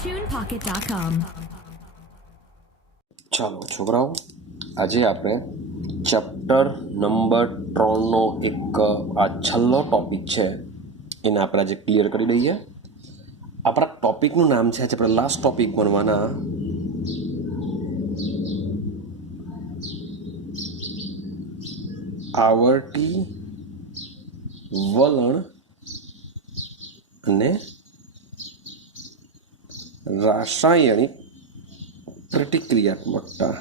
TunePocket.com. ચાલો છોકરાઓ, આજે આપણે ચેપ્ટર નંબર 3નો એક આ છેલ્લો ટોપિક છે એને આપણે આજે ક્લિયર કરી દઈએ. આપણા ટોપિકનું નામ છે, આજે આપણે લાસ્ટ ટોપિક ભણવાના આવર્તી વલણ અને રાસાયણિક પ્રતિક્રિયાત્મકતા.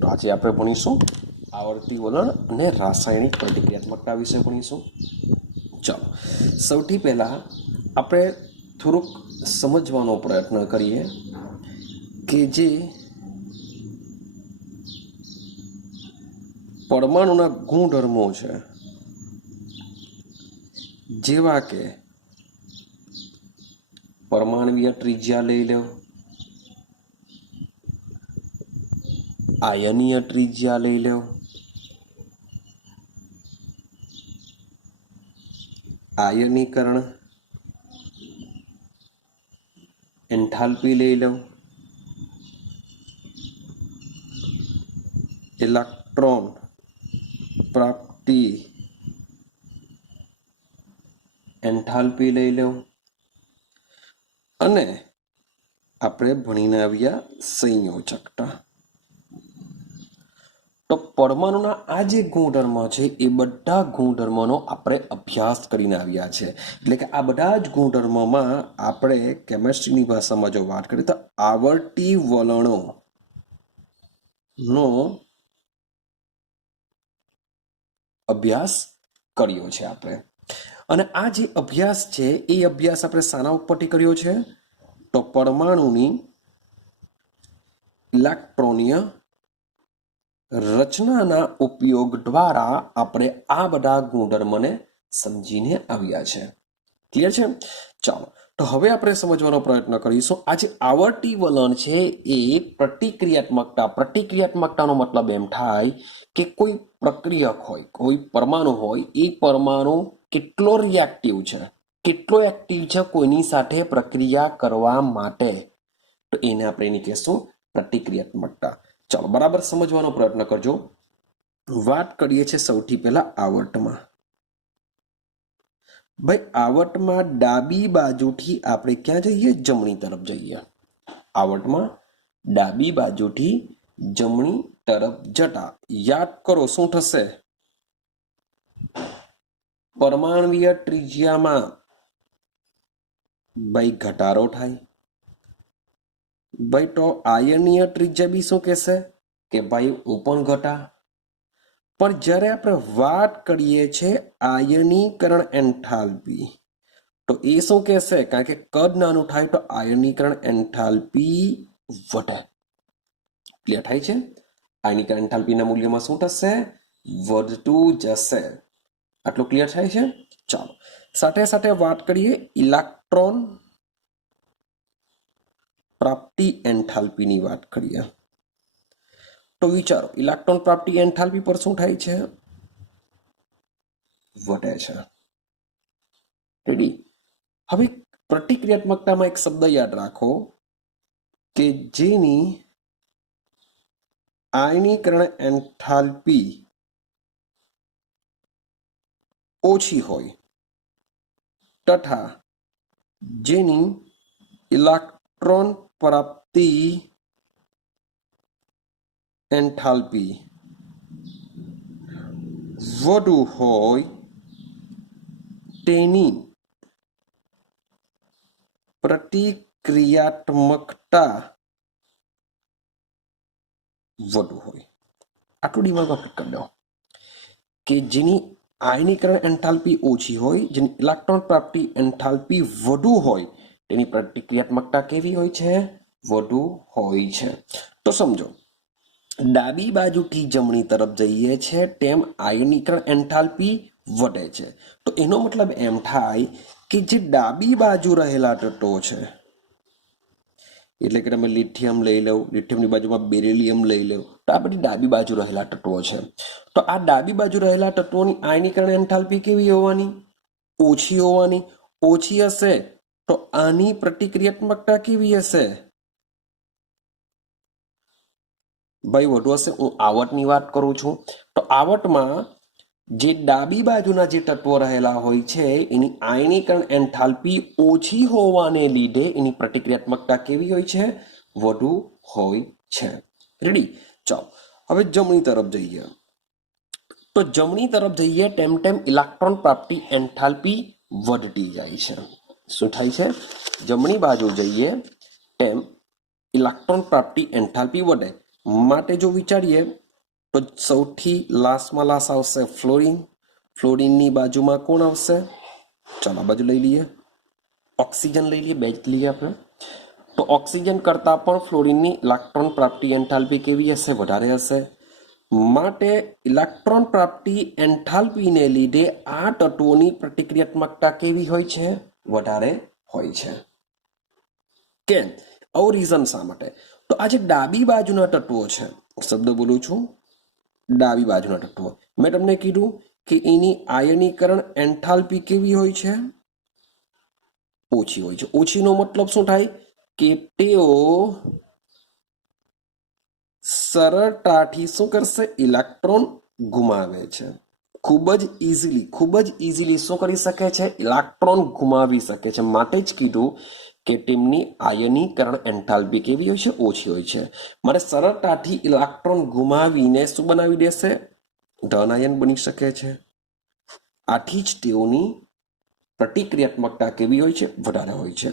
તો આજે આપણે ભણીશું આવર્તી વલણ અને રાસાયણિક પ્રતિક્રિયાત્મકતા વિશે ભણીશું. ચાલો, સૌથી પહેલા આપણે થોડુંક સમજવાનો પ્રયત્ન કરીએ કે જે પરમાણુના ગુણધર્મો છે, જેવા કે પરમાણવીય ત્રિજ્યા લઈ લો, આયનીય ત્રિજ્યા લઈ લો, આયનીકરણ, એન્થાલ્પી લઈ લો, ઇલેક્ટ્રોન પ્રાપ્તિ એન્થાલ્પી લઈ લો, અને આપણે ભણીને આવ્યા સંયોજકતા. તો પરમાણુના આ જે ગુણધર્મ છે એ બધા ગુણધર્મોનો આપણે અભ્યાસ કરીને આવ્યા છે. એટલે કે આ બધા જ ગુણધર્મોમાં આપણે કેમેસ્ટ્રીની ભાષામાં જો વાત કરીએ તો આવર્તી વલણોનો અભ્યાસ કર્યો છે આપણે. અને આ જે અભ્યાસ છે એ અભ્યાસ આપણે શાના ઉપરથી કર્યો છે? તો પરમાણુની ઇલેક્ટ્રોનીય રચનાના ઉપયોગ દ્વારા આપણે આ બધા ગુણધર્મને સમજીને આવ્યા છે. ક્લિયર છે? ચાલો, તો હવે આપણે સમજવાનો પ્રયત્ન કરીશું. આ જે આવર્તી વલણ છે એ પ્રતિક્રિયાત્મકતાનો મતલબ એમ થાય કે કોઈ પ્રક્રિયક હોય, કોઈ પરમાણુ હોય, એ પરમાણુ કેટલો રિએક્ટિવ છે, કેટલો એક્ટિવ છે કોઈની સાથે પ્રક્રિયા કરવા માટે, તો એને આપણે એની કહેશું પ્રતિક્રિયાત્મકતા. ચાલો, બરાબર સમજવાનો પ્રયત્ન કરજો. વાત કરીએ છીએ સૌથી પહેલા આવર્તમાં. ભાઈ, આવર્તમાં ડાબી બાજુથી આપણે ક્યાં જઈએ? જમણી તરફ જઈએ. આવર્તમાં ડાબી બાજુથી જમણી તરફ જતા યાદ કરો શું થશે? પરમાણવીય ત્રિજ્યામાં ભાઈ ઘટાડો થાય. ભાઈ, તો આયનીય ત્રિજ્યા બી શું કહેશે કે ભાઈ હું પણ ઘટા. પણ જ્યારે આપણે વાત કરીએ છીએ આયનીકરણ એન્થાલ્પી, તો એ શું કહેશે? કારણ કે કદ નાનું થાય તો આયનીકરણ એન્થાલ્પી વધે. ક્લિયર થાય છે? આયનીકરણ એન્થાલ્પીના મૂલ્યમાં શું થશે? વધતું જશે. આટલું ક્લિયર થાય છે? ચાલો, સાથે સાથે વાત કરીએ ઇલેક્ટ્રોન પ્રાપ્તિ એન્થાલ્પીની વાત કરીએ. તો વિચારો, ઇલેક્ટ્રોન પ્રાપ્તિ એન્થાલ્પી પર શું થાય છે? વધે છે. રેડી? હવે પ્રતિક્રિયાત્મકતામાં એક શબ્દ યાદ રાખો કે જેની આયનીકરણ એન્થાલ્પી ઓછી હોય તથા જેની ઇલેક્ટ્રોન પ્રાપ્તિ એન્થાલ્પી વધુ હોય તેની પ્રતિક્રિયાત્મકતા વધુ હોય. આટલું દિમાગમાં ફિટ કરી દો કે જેની આયનીકરણ એન્થાલ્પી ઓછી હોય, જેની ઇલેક્ટ્રોન પ્રાપ્તિ એન્થાલ્પી વધુ હોય, તેની પ્રતિક્રિયાત્મકતા કેવી હોય છે? વધુ હોય છે. તો સમજો, ડાબી બાજુથી જમણી તરફ જઈએ છે તેમ આયનીકરણ એન્થાલ્પી વધે છે. તો એનો મતલબ એમ થાય કે જે ડાબી બાજુ રહેલા તત્વો છે એટલે કે તમે લિથિયમ લઈ લો, લિથિયમની બાજુમાં બેરિલિયમ લઈ લો, તો આ બધી ડાબી બાજુ રહેલા તત્વો છે. તો આ ડાબી બાજુ રહેલા તત્વોની આયનીકરણ એન્થાલ્પી કેવી હોવાની? ઓછી હોવાની. ઓછી હશે તો આની પ્રતિક્રિયાત્મકતા કેવી હશે? ભાઈ વધુ હશે. હું આવર્તની વાત કરું છું તો આવર્તમાં જે ડાબી બાજુના જે તત્વો રહેલા હોય છે એની આયનીકરણ એન્થાલ્પી ઓછી હોવાને લીધે એની પ્રતિક્રિયાત્મકતા કેવી હોય છે? વધુ હોય છે. રેડી? ચાલો હવે જમણી તરફ જઈએ. તો જમણી તરફ જઈએ તેમ તેમ ઇલેક્ટ્રોન પ્રાપ્તિ એન્થાલ્પી વધતી જાય છે. શું થાય છે? જમણી બાજુ જઈએ તેમ ઇલેક્ટ્રોન પ્રાપ્તિ એન્થાલ્પી વધે. માટે જો વિચારીએ તો સૌથી લાસ્ટમાં લાસ્ટ આવશે ફ્લોરિન. ફ્લોરિનની બાજુમાં કોણ આવશે? ચાલો આ બાજુ લઈ લઈએ. ઓક્સિજન લઈ લઈએ, બે જ લઈએ આપણે. તો ઓક્સિજન કરતાં પણ ફ્લોરિનની ઇલેક્ટ્રોન પ્રાપ્તિ એન્થાલ્પી કેવી હશે? વધારે હશે. માટે ઇલેક્ટ્રોન પ્રાપ્તિ એન્થાલ્પીને લીધે આ તત્વોની પ્રતિક્રિયાત્મકતા કેવી હોય છે? વધારે હોય છે. કેમ? આવું રીઝન શા માટે? તો આ જે ડાબી બાજુના તત્વો છે, શબ્દ બોલું છું, ડાબી બાજુના તત્વો, મેં તમને કીધું કે એની આયનીકરણ એન્થાલ્પી કેવી હોય છે? ઓછી હોય છે. ઓછીનો મતલબ શું થાય? કે તેઓ સરળતાથી શું કરશે? ઇલેક્ટ્રોન ગુમાવે છે. ખૂબ જ ઇઝીલી શું કરી શકે છે? ઇલેક્ટ્રોન ગુમાવી શકે છે. માટે જ કીધું કે તેમની આયનીકરણ એન્થાલ્પી કેવી હોય છે? ઓછી હોય છે. માટે સરળતાથી ઇલેક્ટ્રોન ગુમાવીને શું બનાવી દેશે? ધન આયન બની શકે છે. આથી જ તેઓની પ્રતિક્રિયાત્મકતા કેવી હોય છે? વધારે હોય છે.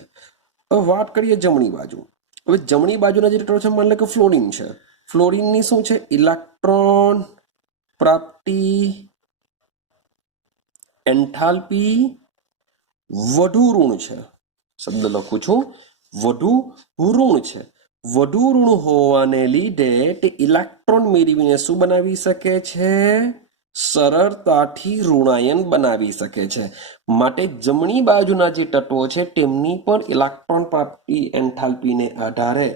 હવે વાત કરીએ જમણી બાજુ. હવે જમણી બાજુના જે તત્વો છે, માની લો કે ફ્લોરિન છે. ફ્લોરિનની શું છે? ઇલેક્ટ્રોન પ્રાપ્તિ એન્થાલ્પી વધુ ઋણ છે. શબ્દ લખું છું, વધુ ઋણ છે. વધુ ઋણ હોવાને લીધે તે ઇલેક્ટ્રોન મેળવીને શું બનાવી શકે છે? સરળતાથી ઋણાયન બનાવી શકે છે. માટે જમણી બાજુના જે તત્વો છે તેમની પણ ઇલેક્ટ્રોન પ્રાપ્તિ એન્થાલ્પીને આધારે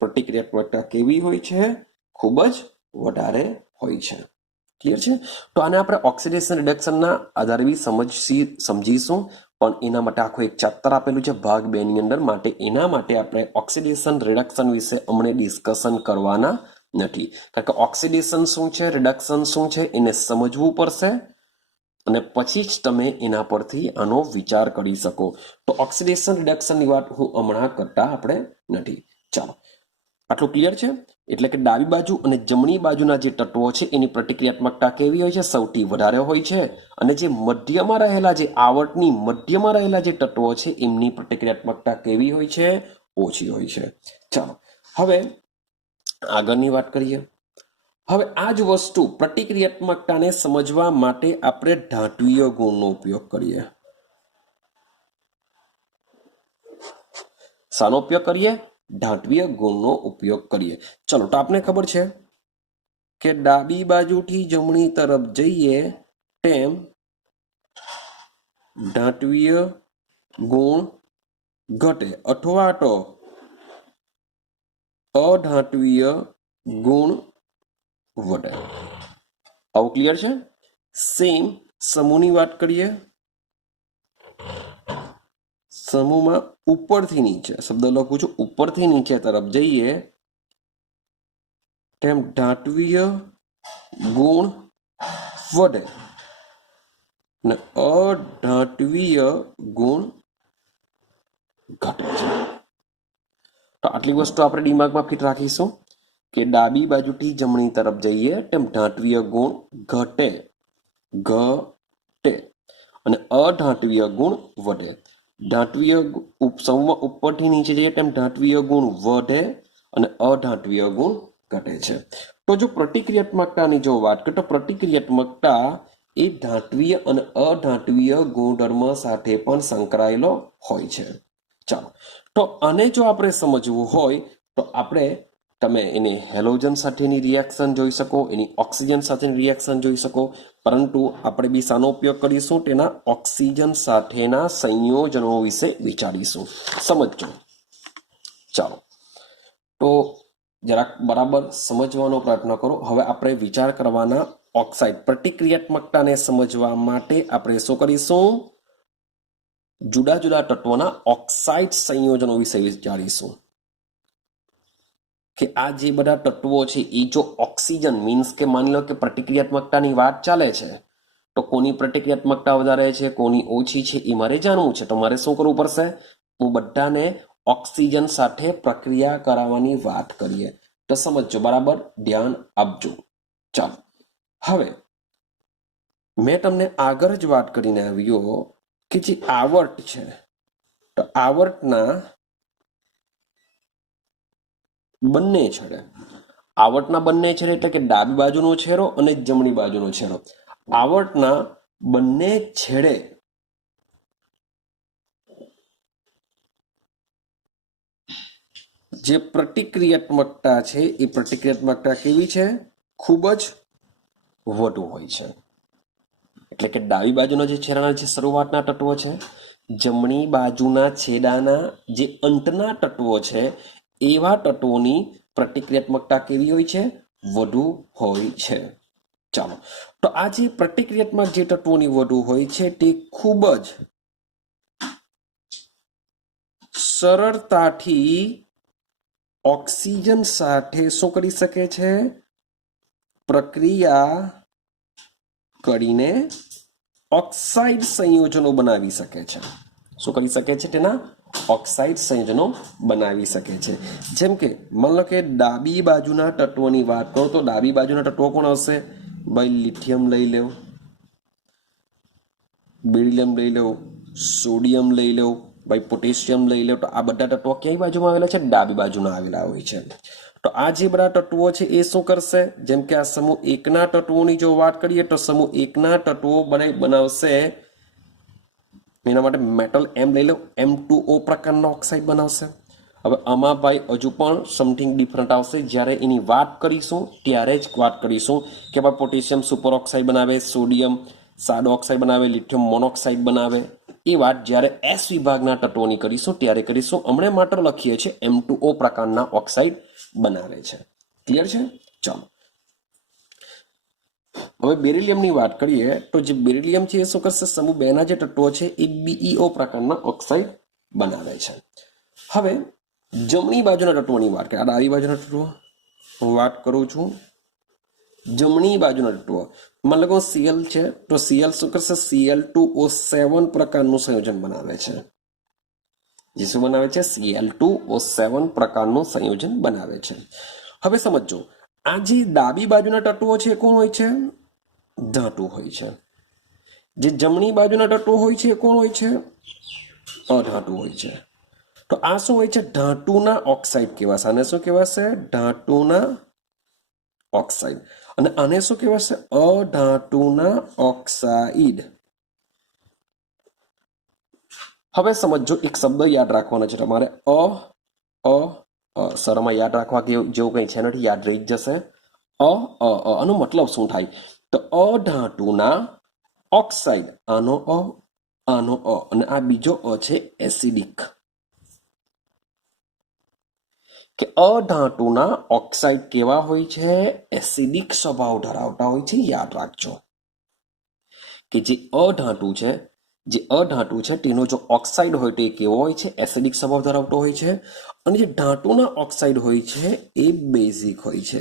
પ્રતિક્રિયાત્મકતા કેવી હોય છે? ખૂબ જ વધારે હોય છે. ક્લિયર છે? તો આને આપણે ઓક્સિડેશન રિડક્શનના આધારે બી સમજીશું, પણ એના માટે આખું એક ચેપ્ટર આપેલું છે ભાગ 2 ની અંદર. માટે એના માટે આપણે ઓક્સિડેશન રિડક્શન વિશે હમણાં ડિસ્કશન કરવાના નથી. કારણ કે ઓક્સિડેશન શું છે, રિડક્શન શું છે એને સમજવું પડશે અને પછી જ તમે એના પરથી આનો વિચાર કરી શકો. તો ઓક્સિડેશન રિડક્શનની વાત હું હમણાં કરતા આપણે નથી. ચાલો, આટલું ક્લિયર છે? એટલે કે ડાબી બાજુ અને જમણી બાજુના જે તત્વો છે એની પ્રતિક્રિયાત્મકતા કેવી હોય છે? સૌથી વધારે હોય છે. અને જે મધ્યમાં રહેલા, જે આવર્તની મધ્યમાં રહેલા જે તત્વો છે એમની પ્રતિક્રિયાત્મકતા કેવી હોય છે? ઓછી હોય છે. ચાલો હવે આગળની વાત કરીએ. હવે આ જ વસ્તુ પ્રતિક્રિયાત્મકતાને સમજવા માટે આપણે ધાત્વિય ગુણનો ઉપયોગ કરીએ. શાનો ઉપયોગ કરીએ? ધાત્વિય ગુણનો ઉપયોગ કરીએ. ચલો, તો આપને ખબર છે કે ડાબી બાજુથી જમણી તરફ જઈએ તેમ ધાત્વિય ગુણ ઘટે અથવા તો અધાત્વિય ગુણ વધે. આવું ક્લિયર છે? સેમ સમૂહની વાત કરીએ. સમૂહમાં ઉપરથી નીચે, શબ્દ લખું છું, ઉપરથી નીચે તરફ જઈએ તેમ ધાત્વિય ગુણ વધે અને અધાત્વિય ગુણ ઘટે છે. તો આટલી વસ્તુ આપણે દિમાગમાં ફિટ રાખીશું કે ડાબી બાજુથી જમણી તરફ જઈએ તેમ ધાત્વિય ગુણ ઘટે અને અધાત્વિય ગુણ વધે. ધાત્વિય સમૂહમાં ઉપરથી નીચે જઈએ તેમ ધાત્વિય ગુણ વધે અને અધાત્વિય ગુણ ઘટે છે. તો જો પ્રતિક્રિયાત્મકતાની જો વાત કરીએ તો પ્રતિક્રિયાત્મકતા એ ધાત્વિય અને અધાત્વિય ગુણધર્મ સાથે પણ સંકળાયેલો હોય છે. ચાલો, તો આને જો આપણે સમજવું હોય તો તમે એને હેલોજન સાથેની રિએક્શન જોઈ શકો, એની ઓક્સિજન સાથેની રિએક્શન જોઈ શકો, પરંતુ આપણે બી શાનો ઉપયોગ કરીશું? તેના ઓક્સિજન સાથેના સંયોજનો વિશે વિચારીશું. સમજજો. ચાલો, તો જરાક બરાબર સમજવાનો પ્રયત્ન કરો. હવે આપણે વિચાર કરવાના ઓક્સાઇડ પ્રતિક્રિયાત્મકતાને સમજવા માટે આપણે શું કરીશું? જુદા જુદા તત્વોના ઓક્સાઇડ સંયોજનો વિશે વિચારીશું કે આ જે બધા તત્વો છે એ જો ઓક્સિજન મીન્સ કે માની લો કે પ્રતિક્રિયાત્મકતાની વાત ચાલે છે, તો કોની પ્રતિક્રિયાત્મકતા વધારે છે, કોની ઓછી છે, એ મારે જાણવું છે. તો મારે શું કરવું પડશે? હું બધાને ઓક્સિજન સાથે પ્રક્રિયા કરાવવાની વાત કરીએ. તો સમજો, બરાબર ધ્યાન આપજો. ચાલો, હવે મેં તમને આગળ જ વાત કરીને આવ્યો કે જે આવર્ત છે, તો આવર્તના બંને છેડે, આવર્તના બંને છેડે એટલે કે ડાબી બાજુનો છેડો અને જમણી બાજુનો છેડો, આવર્તના બંને છેડે જે પ્રતિક્રિયાત્મકતા છે એ પ્રતિક્રિયાત્મકતા કેવી છે? ખૂબ જ વધુ હોય છે. એટલે કે ડાબી બાજુના જે છેડાના જે શરૂઆતના તત્વો છે, જમણી બાજુના છેડાના જે અંતના તત્વો છે, એવા તત્વોની પ્રતિક્રિયાત્મકતા કેવી હોય છે? વધુ હોય છે. ચાલો, તો આ જે પ્રતિક્રિયાત્મક જે તત્વોની વધુ હોય છે તે ખૂબ જ સરળતાથી ઓક્સિજન સાથે શું કરી શકે છે? પ્રક્રિયા કરીને ઓક્સાઇડ સંયોજનો બનાવી શકે છે. શું કરી શકે છે? તેના ઓક્સાઇડ સંયોજનો બનાવી શકે છે. જેમ કે માની લો કે ડાબી બાજુના તત્વોની વાત કરો તો ડાબી બાજુના તત્વો કોણ હશે? ભાઈ લિથિયમ લઈ લો, બેરિલિયમ લઈ લો, સોડિયમ લઈ લો, ભાઈ પોટેશિયમ લઈ લો. તો આ બધા તત્વો કઈ બાજુમાં આવેલા છે? ડાબી બાજુના આવેલા હોય છે. તો આ જે બધા તત્વો છે એ શું કરશે? જેમ કે આ સમૂહ એકના તત્વોની જો વાત કરીએ તો સમૂહ એકના તત્વો બનાવશે, એના માટે મેટલ એમ લઈ લો, M2O પ્રકારનો ઓક્સાઇડ બનાવશે. હવે આમાં ભાઈ હજુ પણ સમથિંગ ડિફરન્ટ આવશે. જ્યારે એની વાત કરીશું ત્યારે જ વાત કરીશું કે ભાઈ પોટેશિયમ સુપર ઓક્સાઇડ બનાવે, સોડિયમ સાદો ઓક્સાઇડ બનાવે, લિથિયમ મોનોક્સાઇડ બનાવે. એ વાત જ્યારે એસ વિભાગના તત્વોની કરીશું ત્યારે કરીશું. હમણાં માત્ર લખીએ છીએ M2O પ્રકારના ઓક્સાઇડ બનાવે છે. ક્લિયર છે? ચાલો, હવે બેરિલિયમની વાત કરીએ તો જે બેરિલિયમ છે એ શું કરશે? સમૂહ 2 ના જે તત્વો છે એ BeO પ્રકારના ઓક્સાઇડ બનાવે છે. હવે જમણી બાજુના તત્વોની વાત કરીએ. આ ડાબી બાજુના તત્વો હું વાત કરું છું. જમણી બાજુના તત્વો માની લો Cl છે તો Cl શું કરશે? Cl2O7 પ્રકારનું સંયોજન બનાવે છે. જે શું બનાવે છે? Cl2O7 પ્રકારનું સંયોજન બનાવે છે. હવે સમજો, આ જે ડાબી બાજુના તત્વો છે કોણ હોય છે? ધાતુ હોય છે. જે જમણી બાજુના તત્વો હોય છે કોણ હોય છે? અધાતુ હોય છે. તો આ શું હોય છે? ધાતુના ઓક્સાઇડ કહેવાશે. આને શું કહેવાશે? ધાતુના ઓક્સાઇડ. અને આને શું કહેવાશે? અધાતુના ઓક્સાઇડ. હવે સમજો, એક શબ્દ યાદ રાખવાનો છે તમારે, સરમાં યાદ રાખવા જેવું કંઈ છે નથી, યાદ રહી જ જશે. આનો મતલબ શું થાય? તો અધાતુના ઓક્સાઇડ, આનો અને આ બીજો છે એસિડિક. કે અધાતુના ઓક્સાઇડ કેવા હોય છે? એસિડિક સ્વભાવ ધરાવતા હોય છે. યાદ રાખજો કે જે અધાતુ છે તેનો જો ઓક્સાઇડ હોય તો એ કેવો હોય છે? એસિડિક સ્વભાવ ધરાવતો હોય છે. અને જે ધાતુના ઓક્સાઇડ હોય છે એ બેઝિક હોય છે.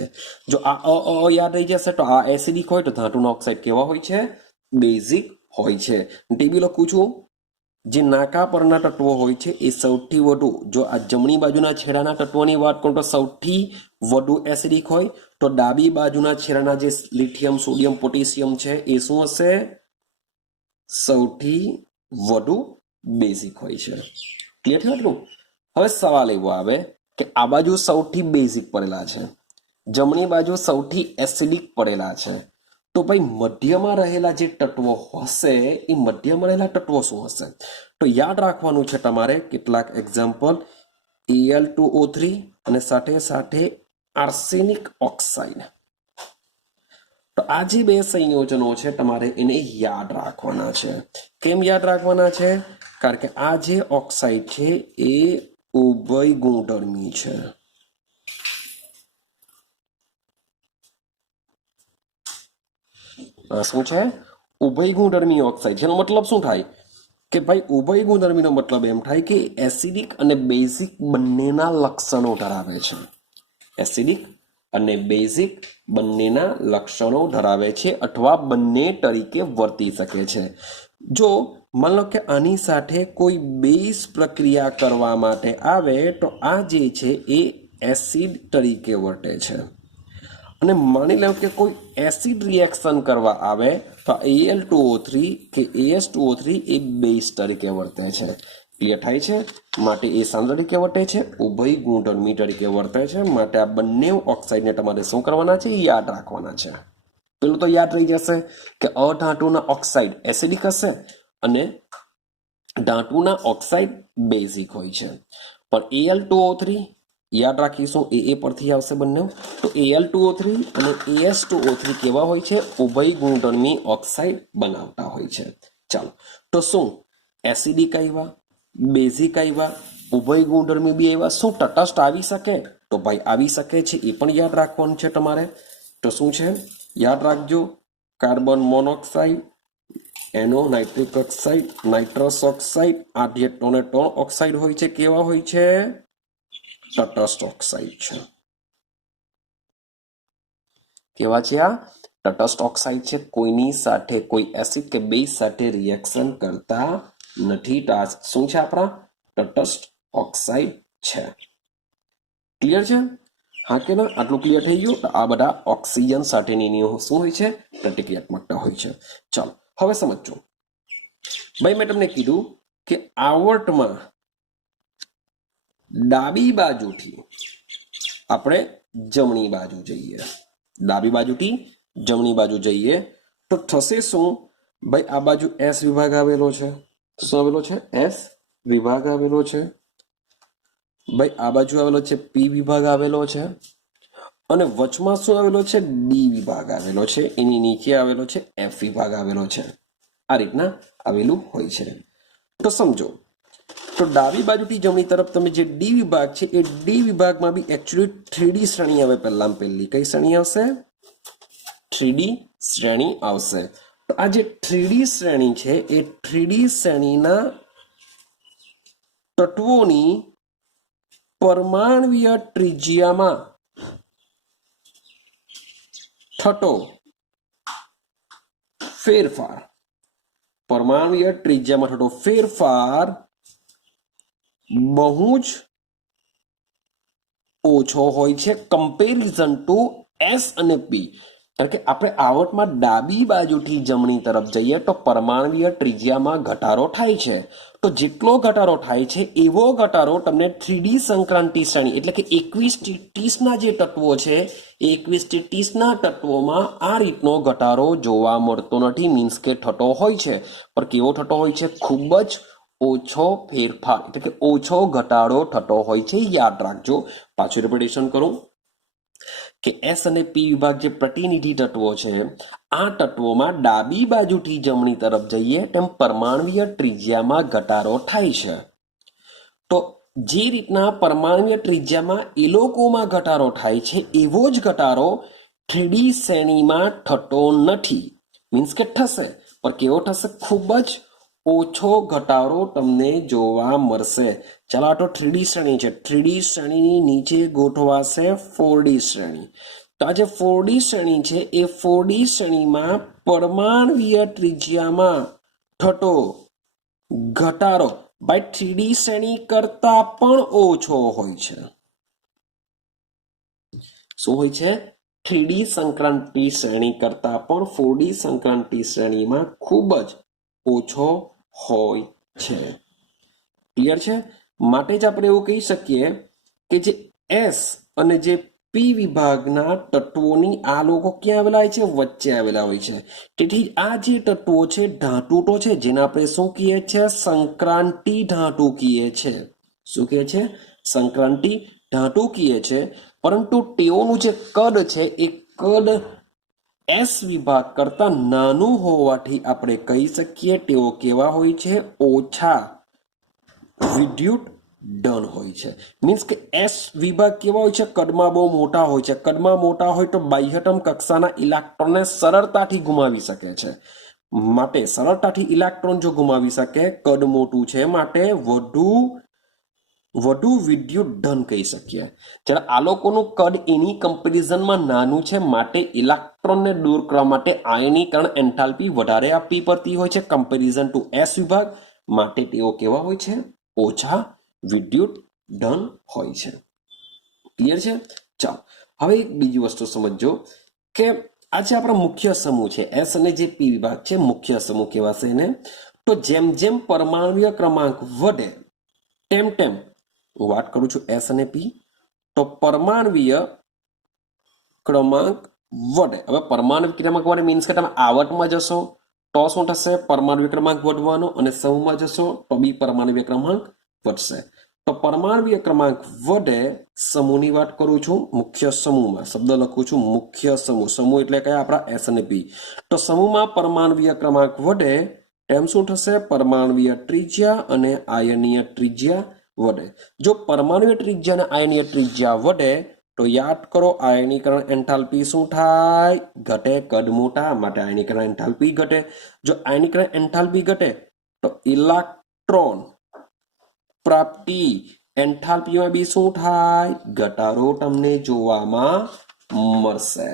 જો આ યાદ રહી જશે તો આ એસિડિક હોય તો ધાતુના ઓક્સાઇડ કેવા હોય છે? બેઝિક હોય છે. ટેબી લખું છું. જે નાકા પરના તત્વો હોય છે એ સૌથી વધુ, જો આ જમણી બાજુના છેડાના તત્વોની વાત કરું તો સૌથી વધુ એસિડિક હોય, તો ડાબી બાજુના છેડાના જે લિથિયમ, સોડિયમ, પોટેશિયમ છે એ શું હશે? સૌથી વધુ બેઝિક હોય છે. ક્લિયર થયું આટલું? હવે સવાલ એવો આવે કે આ બાજુ સૌથી બેઝિક પડેલા છે, જમણી બાજુ સૌથી એસિડિક પડેલા છે, તો ભાઈ મધ્યમાં રહેલા જે તત્વો હશે એ મધ્યમાં રહેલા તત્વો શું હશે? તો યાદ રાખવાનું છે તમારે કેટલાક એક્ઝામ્પલ, Al2O3 અને સાથે સાથે આર્સેનિક ઓક્સાઇડ. તો આ જે બે સંયોજનો છે તમારે એને યાદ રાખવાના છે. કેમ યાદ રાખવાના છે? કારણ કે આ જે ઓક્સાઇડ છે એ ઉભય ગુણધર્મી છે. શું છે? ઉભય ગુણધર્મી ઓક્સાઇડ. જેનો મતલબ શું થાય કે ભાઈ ઉભય ગુણધર્મીનો મતલબ એમ થાય કે એસિડિક અને બેઝિક બંનેના લક્ષણો ધરાવે છે. એસિડિક અને બેઝિક બંનેના લક્ષણો ધરાવે છે અથવા બંને તરીકે વર્તી શકે છે. જો માન લો કે આની સાથે કોઈ બેઝ પ્રક્રિયા કરવા માટે આવે તો આ જે છે એ એસિડ તરીકે વર્તે છે. અને માની લો કે કોઈ એસિડ રિએક્શન કરવા આવે તો Al2O3 કે AS2O3 એ બેઝ તરીકે વર્તે છે. ક્લિયર થાય છે? માટે એ શાન તરીકે વર્તે છે? ઉભય ગુણધર્મી તરીકે વર્તે છે. માટે આ બંને ઓક્સાઇડને તમારે શું કરવાના છે? યાદ રાખવાના છે. પેલું તો યાદ રહી જશે કે અધાતુના ઓક્સાઇડ એસિડિક હશે અને ધાતુના ઓક્સાઇડ બેઝિક હોય છે. પણ Al2O3 યાદ રાખીશું, એ પરથી આવશે બંને. તો Al2O3 અને AS2O3 કેવા હોય છે? ઉભય ગુણધર્મી ઓક્સાઇડ બનાવતા હોય છે. ચાલો, તો શું એસિડિક આવ્યા, બેઝિક આવ્યા, ઉભય ગુણધર્મી બી આવ્યા, શું તટસ્થ આવી શકે? તો ભાઈ આવી શકે છે. એ પણ યાદ રાખવાનું છે તમારે. તો શું છે? યાદ રાખજો, કાર્બન મોનોક્સાઇડ, એનો નાઇટ્રિક ઓક્સાઇડ, નાઇટ્રસ ઓક્સાઇડ, આ જે ટોન ઓક્સાઇડ હોય છે કેવા હોય છે? તટસ્થ ઓક્સાઇડ છે. કેવા છે? આ તટસ્થ ઓક્સાઇડ છે. કોઈની સાથે, કોઈ એસિડ કે બેઝ સાથે રિએક્શન કરતા નથી. તો આ શું છે? આપણા તટસ્થ ઓક્સાઇડ છે. ક્લિયર છે? હા કે ના? આટલું ક્લિયર થઈ ગયું? તો આ બધા ઓક્સિજન સાથેની શું હોય છે? પ્રતિક્રિયાત્મકતા હોય છે. ચાલો હવે સમજો. ભાઈ મેં તમને કીધું કે આવર્તમાં ડાબી બાજુથી આપણે જમણી બાજુ જઈએ, ડાબી બાજુથી જમણી બાજુ જઈએ તો થશે શું? ભાઈ આ બાજુ એસ વિભાગ આવેલો છે. શું આવેલો છે? એસ વિભાગ આવેલો છે. ભાઈ આ બાજુ આવેલો છે પી વિભાગ આવેલો છે અને વચમાં શું આવેલો છે? ડી વિભાગ આવેલો છે. એની નીચે આવેલો છે એફ વિભાગ આવેલો છે. આ રીતના આવેલું હોય છે. તો સમજો, તો ડાબી બાજુથી જમણી તરફ તમે જે ડી વિભાગ છે એ ડી વિભાગમાં બી એકચ્યુઅલી 3D શ્રેણી આવે. પહેલામાં પહેલી કઈ શ્રેણી આવશે? 3D શ્રેણી આવશે. તો આ જે 3D શ્રેણી છે એ 3D શ્રેણીના તત્વોની પરમાણ્વીય ત્રિજ્યામાં થતો ફેરફાર, પરમાણ્વીય ત્રિજ્યામાં થતો ફેરફાર બહુ જ ઓછો હોય છે કમ્પેરિઝન ટુ એસ અને પી. કારણ કે આપણે આવર્તમાં ડાબી બાજુથી જમણી તરફ જઈએ તો પરમાણ્વીય ત્રિજ્યામાં ઘટાડો થાય છે. તો જેટલો ઘટાડો થાય છે એવો ઘટાડો તમને 3D સંક્રાંતિ શ્રેણી એટલે કે 21-30ના જે તત્વો છે એ 21-30ના તત્વોમાં આ રીતનો ઘટાડો જોવા મળતો નથી. મીન્સ કે થતો હોય છે, પણ કેવો થતો હોય છે? ખૂબ જ ઓછો ફેરફાર એટલે કે ઓછો ઘટાડો થતો હોય છે. યાદ રાખજો. પાછું રિપીટેશન કરું કે એસ અને પી વિભાગ જે પ્રતિનિધિ તત્વો છે, આ તત્વોમાં ડાબી બાજુથી જમણી તરફ જઈએ તેમ પરમાણ્વીય ત્રિજ્યામાં ઘટાડો થાય છે. તો જે રીતના પરમાણ્વીય ત્રિજ્યામાં એ લોકોમાં ઘટાડો થાય છે એવો જ ઘટાડો 3D શ્રેણીમાં થતો નથી. મીન્સ કે થશે, પણ કેવો થશે? ખૂબ જ ઓછો ઘટાડો તમને જોવા મળશે. ચાલો આ તો 3D શ્રેણી છે. 3D શ્રેણીની નીચે ગોઠવાશે 4D શ્રેણી. તો આ જે 4D શ્રેણી છે એ 4D શ્રેણીમાં પરમાણ્વીય ત્રિજ્યામાં થતો ઘટાડો બાય 3D શ્રેણી કરતા પણ ઓછો હોય છે. શું હોય છે? 3D સંક્રાંતિ શ્રેણી કરતા પણ 4D સંક્રાંતિ શ્રેણીમાં ખૂબ જ ઓછો હોય છે. ક્લિયર છે? માટે જ આપણે એવું કહી શકીએ કે જે એસ અને જે પી વિભાગના તત્વોની આ લોકો ક્યાં આવેલા હોય છે? વચ્ચે આવેલા હોય છે. તેથી આ જે તત્વો છે ધાતુ તો છે જેને આપણે શું કહીએ છીએ? સંક્રાંતિ ધાતુ કહીએ છીએ. શું કહે છે? સંક્રાંતિ ધાતુ કહીએ છીએ. પરંતુ તેઓનું જે કદ છે એ કદ એસ વિભાગ કરતા નાનું હોવાથી આપણે કહી શકીએ તેઓ કેવા હોય છે? ઓછા વિદ્યુત ડન હોય છે. મીન્સ કે એસ વિભાગ કેવા હોય છે? કદમાં બહુ મોટા હોય છે. કદમાં મોટા હોય તો બાહ્યતમ કક્ષાના ઇલેક્ટ્રોનને સરળતાથી ગુમાવી શકે છે. માટે સરળતાથી ઇલેક્ટ્રોન જો ગુમાવી શકે, કદ મોટું છે, માટે વધુ વિદ્યુત ધન કહી શકીએ. જ્યારે આ લોકોનું કદ એની કમ્પેરિઝનમાં નાનું છે, માટે ઇલેક્ટ્રોનને દૂર કરવા માટે આયનીકરણ એન્થાલ્પી વધારે આપવી પડતી હોય છે કમ્પેરિઝન ટુ એસ વિભાગ. માટે તેઓ કેવા હોય છે? ઓછા વિદ્યુત ધન હોય છે. ક્લિયર છે? ચાલો હવે એક બીજી વસ્તુ સમજો કે આ જે આપણા મુખ્ય સમૂહ છે એસ અને જે પી વિભાગ છે, મુખ્ય સમૂહ કહેવાશે એને. તો જેમ જેમ પરમાણુય ક્રમાંક વધે તેમ તેમ, હું વાત કરું છું એસ અને પી, તો પરમાણુય ક્રમાંક વધે. હવે પરમાણુ ક્રમાંક વધે મીન્સ કે તમે આવર્તમાં જશો તો શું થશે? પરમાણુ ક્રમાંક વધવાનો, અને સમૂહમાં જશો તો બી પરમાણુ ક્રમાંક વધશે. તો પરમાણુ ક્રમાંક વધે, સમૂહની વાત કરું છું, મુખ્ય સમૂહમાં શબ્દ લખું છું મુખ્ય સમૂહ. સમૂહ એટલે કયા? આપણા એસ અને પી. તો સમૂહમાં પરમાણુ ક્રમાંક વધે તેમ શું થશે? પરમાણુય ત્રિજ્યા અને આયનીય ત્રિજ્યા વધે. જો પરમાણુય ત્રિજ્યા અને આયનીય ત્રિજ્યા વધે તો યાદ કરો આયનીકરણ એન્થાલ્પી શું થાય? ઘટે. કદ મોટા માટે આયનીકરણ એન્થાલ્પી ઘટે. જો આયનીકરણ એન્થાલ્પી ઘટે તો ઇલેક્ટ્રોન પ્રાપ્તિ એન્થાલ્પીમાં બી શું થાય? ઘટાડો તમને જોવામાં મળશે.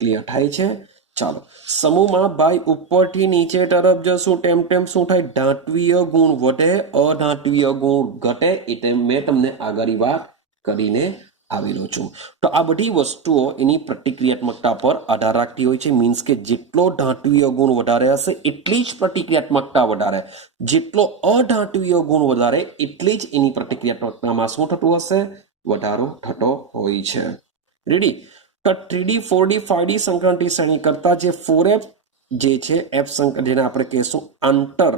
ક્લિયર થાય છે? ચાલો સમૂહમાં ભાઈ ઉપરથી નીચે તરફ જશું તેમ તેમ શું થાય? ધાત્વિય ગુણ વધે, અધાત્વિય ગુણ ઘટે. એટલે મેં તમને આગળ વાત કરીને આવેલો છું. તો આ બધી વસ્તુઓ એની પ્રતિક્રિયાત્મકતા પર આધાર રાખતી હોય છે. મીન્સ કે જેટલો ધાત્વિય ગુણ વધારે હશે એટલી જ પ્રતિક્રિયાત્મકતા વધારે, જેટલો અધાત્વિય ગુણ વધારે એટલી જ એની પ્રતિક્રિયાત્મકતામાં શું થતું હશે? વધારો થતો હોય છે. રેડી? તો 3D 4D 5D સંક્રાંતિ શ્રેણી કરતા જે 4F જે છે એફ જેને આપણે કહીશું આંતર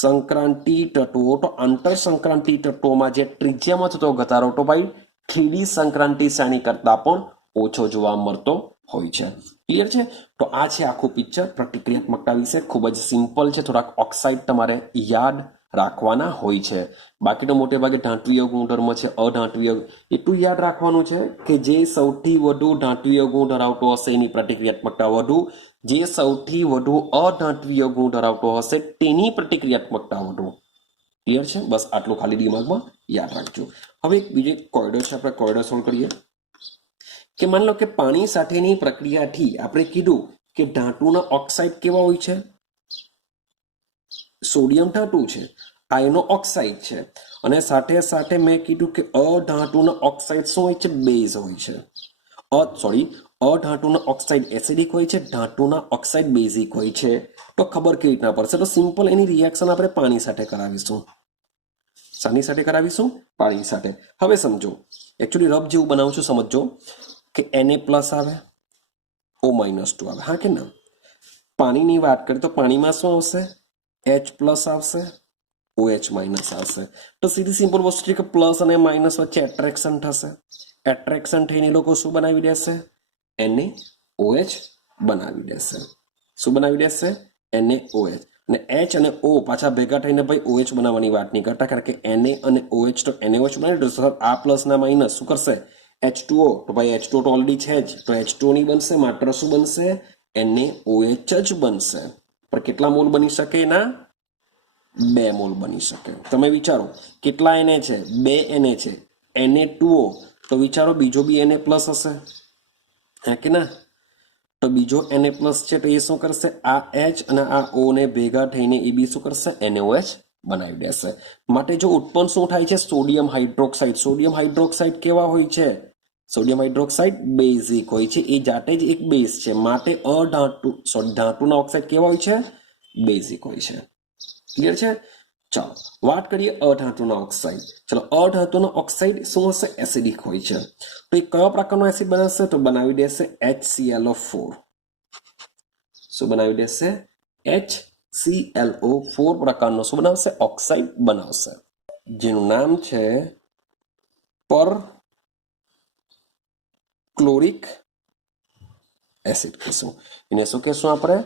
સંક્રાંતિ તત્વો, તો આંતર સંક્રાંતિ તત્વોમાં જે ત્રિજ્યામાં થતો ઘટાડો તો ભાઈ 3D સંક્રાંતિ શ્રેણી કરતા પણ ઓછો જોવા મળતો હોય છે. ક્લિયર છે? તો આ છે આખું પિક્ચર પ્રતિક્રિયાત્મકતા વિશે. ખૂબ જ સિમ્પલ છે. થોડાક ઓક્સાઇડ તમારે યાદ રાખવાના હોય છે. બાકી તો મોટે ભાગે ધાત્વિય ગુણધર્મ છે, અધાત્વિય, એટલું યાદ રાખવાનું છે કે જે સૌથી વધુ ધાત્વિય ગુણ ધરાવતો હશે એની પ્રતિક્રિયાત્મકતા વધુ, જે સૌથી વધુ અધાત્વિય ગુણ ધરાવતો હશે તેની પ્રતિક્રિયાત્મકતા વધુ. ક્લિયર છે? બસ આટલું ખાલી દિમાગમાં યાદ રાખજો. હવે એક બીજો કોયડો છે, આપણે કોયડો સોલ્વ કરીએ. કે માની લો કે પાણી સાથેની પ્રક્રિયાથી આપણે કીધું કે ધાતુના ઓક્સાઇડ કેવા હોય છે? સોડિયમ ધાતુ છે, આયનો ઓક્સાઇડ છે, અને સાથે સાથે મેં કીધું કે અધાતુના ઓક્સાઇડ શું હોય છે? બેઝ હોય છે. અધાતુના ઓક્સાઇડ એસિડિક હોય છે, ધાતુના ઓક્સાઇડ બેઝિક હોય છે. તો ખબર કેવી રીતના પડશે? તો સિમ્પલ એની રિએક્શન આપણે પાણી સાથે કરાવીશું. શાની સાથે કરાવીશું? પાણી સાથે. હવે સમજો, એકચ્યુઅલી રબ જેવું બનાવું છું, સમજો કે Na+ આવે, O-2 આવે. હા કે ના? પાણીની વાત કરીએ તો પાણીમાં શું આવશે? H+ આવશે, OH- આવશે. તો સીધી સિમ્પલ વસ્તુ છે કે પ્લસ અને માઇનસ વચ્ચે એટ્રેક્શન થશે. એટ્રેક્શન થઈને એ લોકો શું બનાવી દેશે? NaOH બનાવી દેશે. શું બનાવી દેશે? NaOH. અને H અને O પાછા ભેગા થઈને ભાઈ OH બનાવવાની વાત નહીં કરતા, કારણ કે Na અને OH તો NaOH બનાવી દેશે. આ પ્લસ ના માઇનસ શું કરશે? H2O. તો ભાઈ H2O તો ઓલરેડી છે જ, તો H2O નહીં બનશે, માત્ર શું બનશે? NaOH જ બનશે. પણ કેટલા મોલ બની શકે? એના 2 મોલ બની શકે. તમે વિચારો કેટલા Na છે? 2 Na છે. Na2O, તો વિચારો બીજો બી Na+ હશે, હા કે ના? તો બીજો Na+ છે તો એ શું કરશે? આ H અને આ O ને ભેગા થઈને એ બી શું કરશે? NaOH બનાવી દેશે. માટે જો ઉત્પન્ન શું થાય છે? Sodium hydroxide. સોડિયમ હાઇડ્રોક્સાઇડ કેવા હોય છે? સોડિયમ હાઇડ્રોક્સાઇડ બેઝિક હોય છે, એ જાતે જ એક બેઝ છે. માટે ધાતુના ઓક્સાઇડ કેવા હોય છે? બેઝિક હોય છે. ક્લિયર છે? ચાલો વાત કરીએ અધાતુના ઓક્સાઇડ. ચલો અધાતુના ઓક્સાઇડ શું હશે? એસિડિક હોય છે. તો એ કયો પ્રકારનો એસિડ બનાવશે? તો બનાવી દેશે HClO4. શું બનાવી દેશે? HClO4 પ્રકારનો શું બનાવશે? ઓક્સાઇડ બનાવશે, જેનું નામ છે પરક્લોરિક એસિડ કહીશું. એને શું કહેશું આપણે?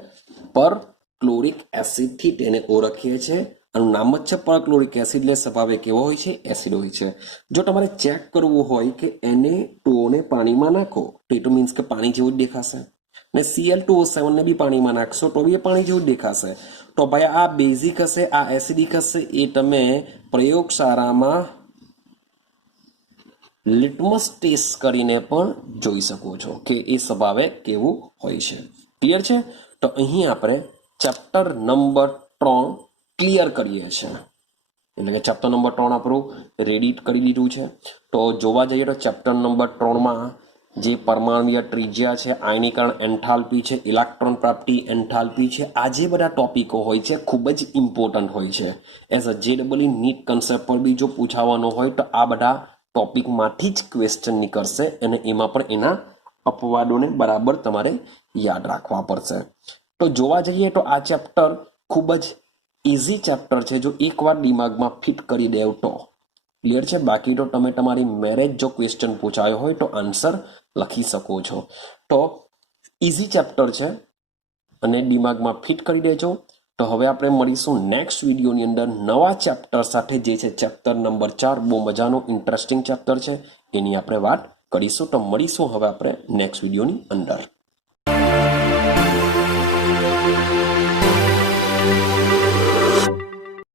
પરક્લોરિક એસિડ થી તેને ઓળખીએ છીએ આનું નામ જ છે પરક્લોરિક એસિડ, એટલે સ્વભાવે કેવો હોય છે? એસિડ હોય છે. જો તમારે ચેક કરવું હોય કે Na2O ને પાણીમાં નાખો તો ઇટ મીન્સ કે પાણી જેવું જ દેખાશે, ને Cl2O7 ને બી પાણીમાં નાખશો તો બી પાણી જેવું જ દેખાશે. તો ભાઈ આ બેઝિક હશે, આ એસિડિક હશે, એ તમે પ્રયોગશાળામાં લિટમસ ટેસ્ટ કરીને પણ જોઈ શકો છો કે એ સ્વભાવે કેવું હોય છે. ક્લિયર છે? તો અહીં આપણે ચેપ્ટર નંબર 3 ક્લિયર કરીએ છીએ, એટલે કે ચેપ્ટર નંબર 3 આપણું રેડી કરી દીધું છે. તો જોવા જઈએ તો ચેપ્ટર નંબર 3માં જે પરમાણુય ત્રિજ્યા છે, આયનીકરણ એન્થાલ્પી છે, ઇલેક્ટ્રોન પ્રાપ્તિ એન્થાલ્પી છે, આ જે બધા ટોપિકો હોય છે ખૂબ જ ઇમ્પોર્ટન્ટ હોય છે. As a JEE NEET concept પર બી જો પૂછાવાનો હોય તો આ બધા ટોપિકમાંથી જ ક્વેશ્ચન નીકળશે અને એમાં પણ એના અપવાદોને બરાબર તમારે યાદ રાખવા પડશે. તો જોવા જઈએ તો આ ચેપ્ટર ખૂબ જ ઇઝી ચેપ્ટર છે જો એકવાર દિમાગમાં ફિટ કરી દેવ તો. ક્લિયર છે? બાકી તો તમે તમારી મેરેજ જો ક્વેશ્ચન પૂછાયો હોય તો આન્સર લખી શકો છો. તો ઇઝી ચેપ્ટર છે અને દિમાગમાં ફિટ કરી દેજો. તો હવે આપણે મળીશું નેક્સ્ટ વિડીયોની અંદર નવા ચેપ્ટર સાથે, જે છે ચેપ્ટર નંબર 4. બહુ મજાનું ઇન્ટરેસ્ટિંગ ચેપ્ટર છે, એની આપણે વાત કરીશું. તો મળીશું હવે આપણે નેક્સ્ટ વિડીયોની અંદર.